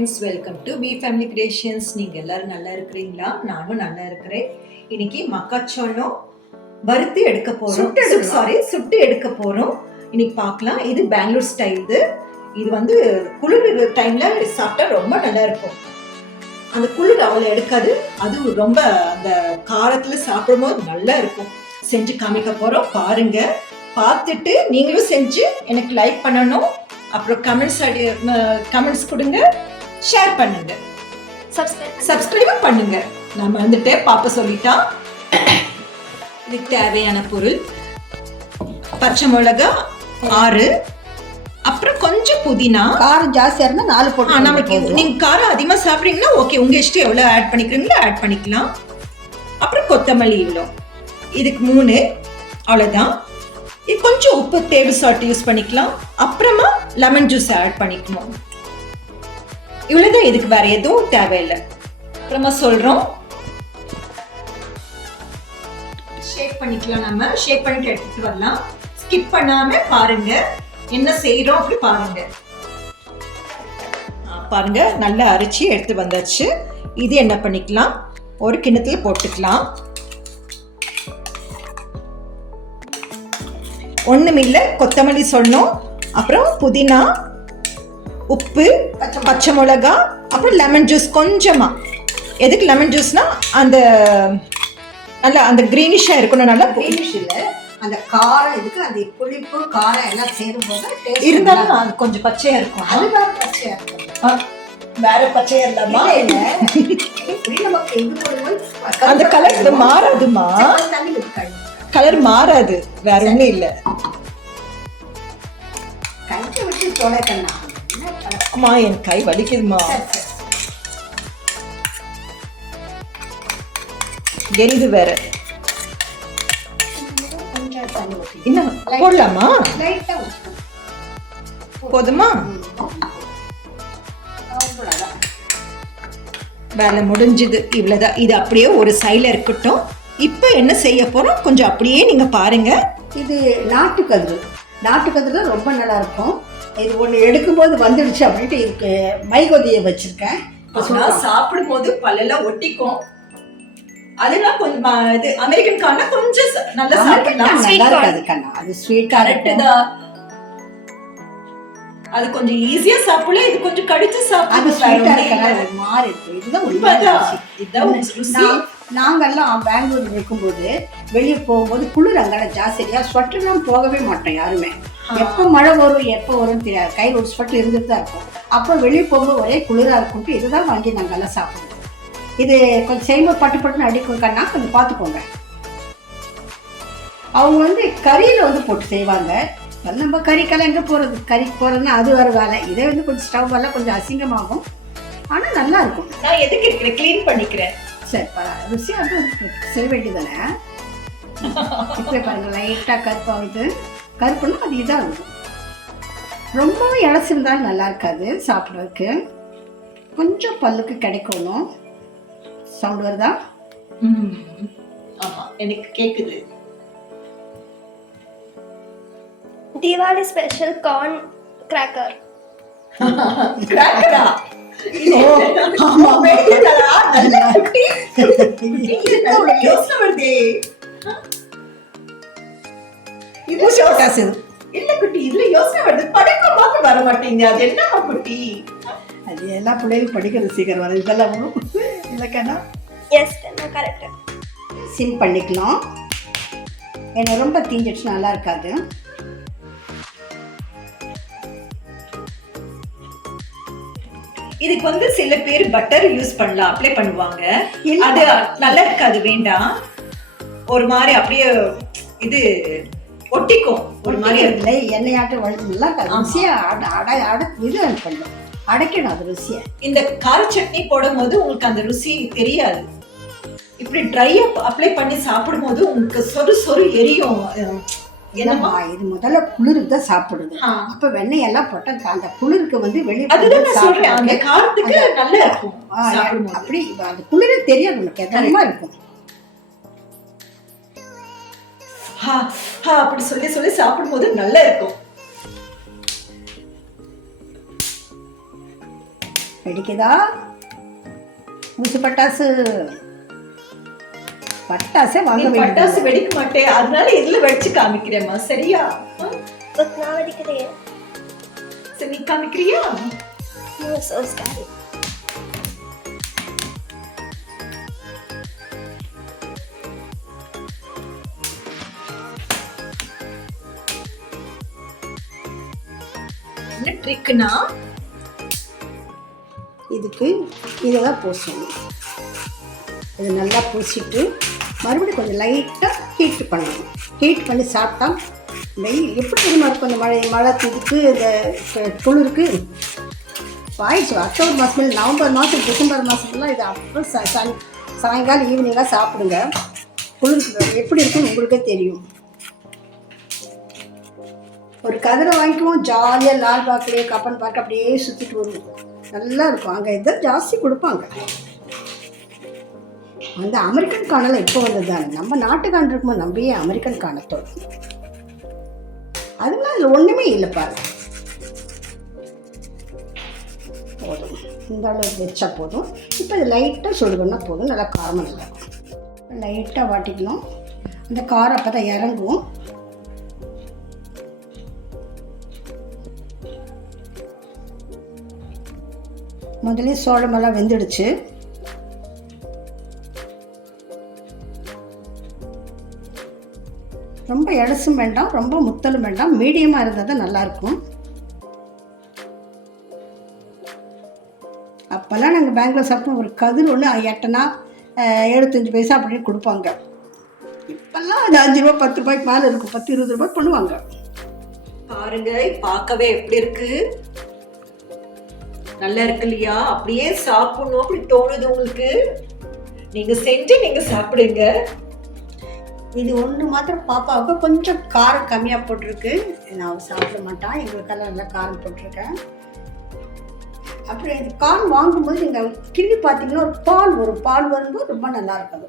Friends, welcome to B family creations. நீங்கள் எல்லாரும் நல்லா இருக்கிறீங்களா? நானும் நல்லா இருக்கிறேன். இன்னைக்கு மக்காச்சோளம் வறுத்து எடுக்க போகிறோம். சுட்டு எடுக்க போகிறோம். இன்னைக்கு பார்க்கலாம். இது பெங்களூர் ஸ்டைல். இது வந்து குளிர் டைமில் சாப்பிட்டா ரொம்ப நல்லா இருக்கும். அந்த குளிர் அவ்வளோ எடுக்காது. அது ரொம்ப அந்த காரத்தில் சாப்பிடும்போது நல்லா இருக்கும். செஞ்சு காமிக்க போகிறோம். பாருங்க, பார்த்துட்டு நீங்களும் செஞ்சு எனக்கு லைக் பண்ணணும். அப்புறம் கமெண்ட்ஸ் கொடுங்க, ஷேர் பண்ணுங்க, சப்ஸ்கிரைப் பண்ணுங்க. நம்ம வந்துட்டு பாப்பா சொல்லிட்டா. இதுக்கு தேவையான பொருள் பச்சை மிளகா 6, அப்புறம் கொஞ்சம் புதினா. காரம் ஜாஸ்தியா இருந்தா 4 போட்டு. நமக்கு நீங்க காரம் அதிகமா சாப்பிடுறீங்கன்னா ஓகே, உங்க இஷ்டம் எவ்வளவு ஆட் பண்ணிக்கிறீங்களோ ஆட் பண்ணிக்கலாம். அப்புறம் கொத்தமல்லி இவ்வளோ, இதுக்கு 3, அவ்வளவுதான். இது கொஞ்சம் உப்பு, டேபிள் சால்ட் யூஸ் பண்ணிக்கலாம். அப்புறமா லெமன் ஜூஸ் ஆட் பண்ணிக்கணும். இவ்வளவுதான். இதுக்கு வேற எதுவும் தேவையில்லை. அப்புறமா சொல்றோம், ஷேக் பண்ணிக்கலாம். நம்ம ஷேக் பண்ணிட்டு எடுத்துட்டு வரலாம். ஸ்கிப் பண்ணாம பாருங்க என்ன செய்யறோம். அப்படி பாருங்க. பாருங்க, நல்லா அரைச்சி எடுத்து வந்தாச்சு. இது என்ன பண்ணிக்கலாம், ஒரு கிண்ணத்துல போட்டுக்கலாம். ஒண்ணுமில்ல, கொத்தமல்லி சொன்னோம், அப்புறம் புதினா, உப்பு, பச்சை மிளகா, அப்புறம் லெமன் ஜூஸ் கொஞ்சமா. எதுக்கு லெமன் ஜூஸ்னா அந்த நல்லா அந்த கிரீனிஷா இருக்கணும். நல்லா கிரீனிஷ் இல்ல, அந்த காரம் இதுக்கு அந்த புளிப்பு காரம் எல்லாம் சேரும் போது இருந்தாலும் அது கொஞ்சம் பச்சையா இருக்கும். அதுதான் பச்சையா இருக்கும். வேற பச்சையா இல்லாமா? இல்ல நமக்கு எது போடுவோம் அந்த கலர் மாறாதுமா. தண்ணி விட்டு கலர் மாறாது, வேற ஒண்ணும் இல்ல. கையை விட்டு தொலைக்கண்ணா. அம்மா, என் கை வலிக்குதுமா. எரிது வேற. இன்னும் போடலாமா? போதுமா? வேலை முடிஞ்சது. இவ்வளவுதான். இது அப்படியே ஒரு சைடுல இருக்கட்டும். இப்ப என்ன செய்ய போறோம் கொஞ்சம் அப்படியே நீங்க பாருங்க. இது நாட்டுக்கதிர் ரொம்ப நல்லா இருக்கும். இது ஒண்ணு எடுக்கும்போது வந்துடுச்சு அப்படின்ட்டு இதுக்கு மைகோதிய வச்சிருக்கேன். சாப்பிடும் போது பல்லெல்லாம் ஒட்டிக்கும். அதெல்லாம் கொஞ்சம் இது அமெரிக்கன் கார்னா கொஞ்சம் நல்லா சாப்பிடலாம். நல்லா இருக்காது கண்ணா, அது ஸ்வீட். கரெக்ட் தான். அது கொஞ்சம் ஈஸியா சாப்பிடலாம். இது கொஞ்சம் கடிச்சு சாப்பிடுறது ஸ்வீட்டா இருக்கனால மாறி இருக்கு. இதுதான் உண்மை. நாங்கெல்லாம் பெங்களூர் இருக்கும்போது வெளியே போகும்போது குளிர் அங்கே ஜாஸ்தியா, ஸ்வெட்டர்லாம் போகவே மாட்டோம் யாருமே. எப்போ மழை வரும் எப்போ வரும்னு தெரியாது. கையில் ஒரு ஸ்வெட்டர் இருந்துட்டு தான் இருக்கும். அப்போ வெளியே போகும்போது ஒரே குளிராக இருக்கும்ட்டு இதுதான் வாங்கி நாங்கெல்லாம் சாப்பிடுவோம். இது கொஞ்சம் செய்யும்போது பட்டுன்னு அடிக்கும் கண்ணா, கொஞ்சம் பார்த்துக்கோங்க. அவங்க வந்து கறியில் வந்து போட்டு செய்வாங்க. நம்ம கறிக்கெல்லாம் எங்கே போகிறது, கறிக்கு போகிறதுன்னா அது வேறு வேலை. இதே வந்து கொஞ்சம் ஸ்டவ் எல்லாம் கொஞ்சம் அசிங்கமாகும், ஆனால் நல்லா இருக்கும். நான் எதுக்கு இருக்கிறேன், க்ளீன் பண்ணிக்கிறேன். சரி, ருசியாக வந்து செய்ய வேண்டியதானே. இப்படி பாருங்க, லைட்டாக கருப்பாகுது. கருப்புன்னா அது இதாக இருக்கும். ரொம்பவும் இலசிருந்தாலும் நல்லா இருக்காது சாப்பிட்றதுக்கு. கொஞ்சம் பல்லுக்கு கிடைக்கணும். சவுண்ட் வருதா? ஆமா, எனக்கு கேக்குது. Diwali special corn cracker. கிராக்கரா? ஆமா, வேடிக்கலா. நல்ல குட்டி. நல்ல யோசனை வருதே. இது யோசனை இல்ல குட்டி, இதுல யோசனை வருது. படிக்க பார்த்து வர மாட்டேங்க. அது என்னமா குட்டி? அது எல்லா பிள்ளைகளும் படிக்கிறது சீக்கிரம் வருது. இதெல்லாம் வரும் இல்லைக்கண்ணா? எஸ் கண்ணா, கரெக்ட். சிம் பண்ணிக்கலாம். ஏன்னா ரொம்ப தீஞ்சிடுச்சு நல்லா இருக்காது. இதுக்கு வந்து சில பேர் பட்டர் யூஸ் பண்ணலாம், அப்ளை பண்ணுவாங்க. அது நல்லா இருக்காது, வேண்டாம். ஒரு மாதிரி அப்படியே இது ஒட்டிக்கும். ஒரு மாதிரி இல்லை, எண்ணெயாட்டம் வளர்ந்துலாம் ருசியா இது பண்ணும், அடைக்கணும் அது ருசியை. இந்த கார சட்னி போடும் போது உங்களுக்கு அந்த ருசி தெரியாது. இப்படி ட்ரையா அப்ளை பண்ணி சாப்பிடும் போது உங்களுக்கு சொரு எரியும். என்னம்மா, இது முதல்ல குளிருக்கு தான் சாப்பிடுது. அப்ப வெண்ணெய் எல்லாம் போட்டா அந்த குளிருக்கு வந்து வெளியே சொல்றேன், அந்த காரத்துக்கு நல்லா இருக்கும். அப்படி அந்த குளிரு தெரியாது உங்களுக்கு, எதமா இருக்கும். அப்படி சொல்லி சாப்பிடும் போது நல்லா இருக்கும். வெடிக்குதா? ஊசி பட்டாசு பட்டாசே வாங்க நீ பட்டாசு வெடிக்க மாட்டேன், அதனால இதுல வெடிச்சு காமிக்கிறேம்மா, சரியா? But நான் வெடிக்கிறேன். சரி, நீ காமிக்கிறியா? No, so scary. என்ன ட்ரிக்னா, இதுக்கு இதெல்லாம் பூசணும். இது நல்லா பூசிட்டு மறுபடியும் கொஞ்சம் லைட்டாக ஹீட் பண்ணணும். ஹீட் பண்ணி சாப்பிட்டா வெயில் எப்படி தெரியுமா இருக்கும்? அந்த மழை இதுக்கு இந்த குளிருக்கு ஆயிடுச்சு. அக்டோபர் மாதம், நவம்பர் மாதம், டிசம்பர் மாதத்துலாம் இது அப்புறம் சாயங்காலம் ஈவினிங்காக சாப்பிடுங்க. குளிருக்கு எப்படி இருக்குன்னு உங்களுக்கே தெரியும். ஒரு கதிரை வாங்கிக்குவோம், ஜாலியாக லால் பாக்கிலே கப்பன் பார்க்க அப்படியே சுற்றிட்டு வருவோம். நல்லா இருக்கும். அங்கே இதை ஜாஸ்தி கொடுப்பாங்க. அந்த அமெரிக்கன் காணலாம் இப்போ வந்தது தானே. நம்ம நாட்டுக்கான இருக்கும்போது நம்ம ஏன் அமெரிக்கன் காணத்தோடு? அதெல்லாம் அதில் ஒன்றுமே இல்லை பாருங்க. போதும், இந்த அளவுக்கு வச்சா போதும். இப்போ இது லைட்டாக சுடுகணுன்னா போதும். நல்லா காரமாக நல்லா இருக்கும். லைட்டாக வாட்டிக்கணும். அந்த காரம் அப்போ தான் இறங்கும். முதல்ல சோளமெல்லாம் வெந்துடுச்சு. ரொம்ப எடசும் வேண்டாம், ரொம்ப முத்தலும் வேண்டாம், மீடியமாக இருந்தால் தான் நல்லாயிருக்கும். அப்போல்லாம் நாங்கள் பேங்க்கில் சாப்பிட்டோம். ஒரு கதிர் ஒன்று 8 75 பைசா அப்படின்னு கொடுப்பாங்க. இப்போல்லாம் அது 5 ரூபா 10 ரூபாய்க்கு மேலே இருக்கும். 10 20 ரூபாய் பண்ணுவாங்க. பாருங்க, பார்க்கவே எப்படி இருக்கு, நல்லா இருக்கு இல்லையா? அப்படியே சாப்பிடணும் அப்படி தோணுது உங்களுக்கு. நீங்க செஞ்சு நீங்க சாப்பிடுங்க. இது ஒன்று மாத்திரம் பாப்பாவுக்கு கொஞ்சம் காரம் கம்மியாக போட்டிருக்கு. நான் சாப்பிட மாட்டான். எங்களுக்கெல்லாம் நல்லா காரம் போட்டிருக்கேன். அப்புறம் இது காரம் வாங்கும்போது நீங்கள் கிள்ளி பார்த்தீங்கன்னா ஒரு பால் வரும். பால் வரும்போது ரொம்ப நல்லா இருக்கும்.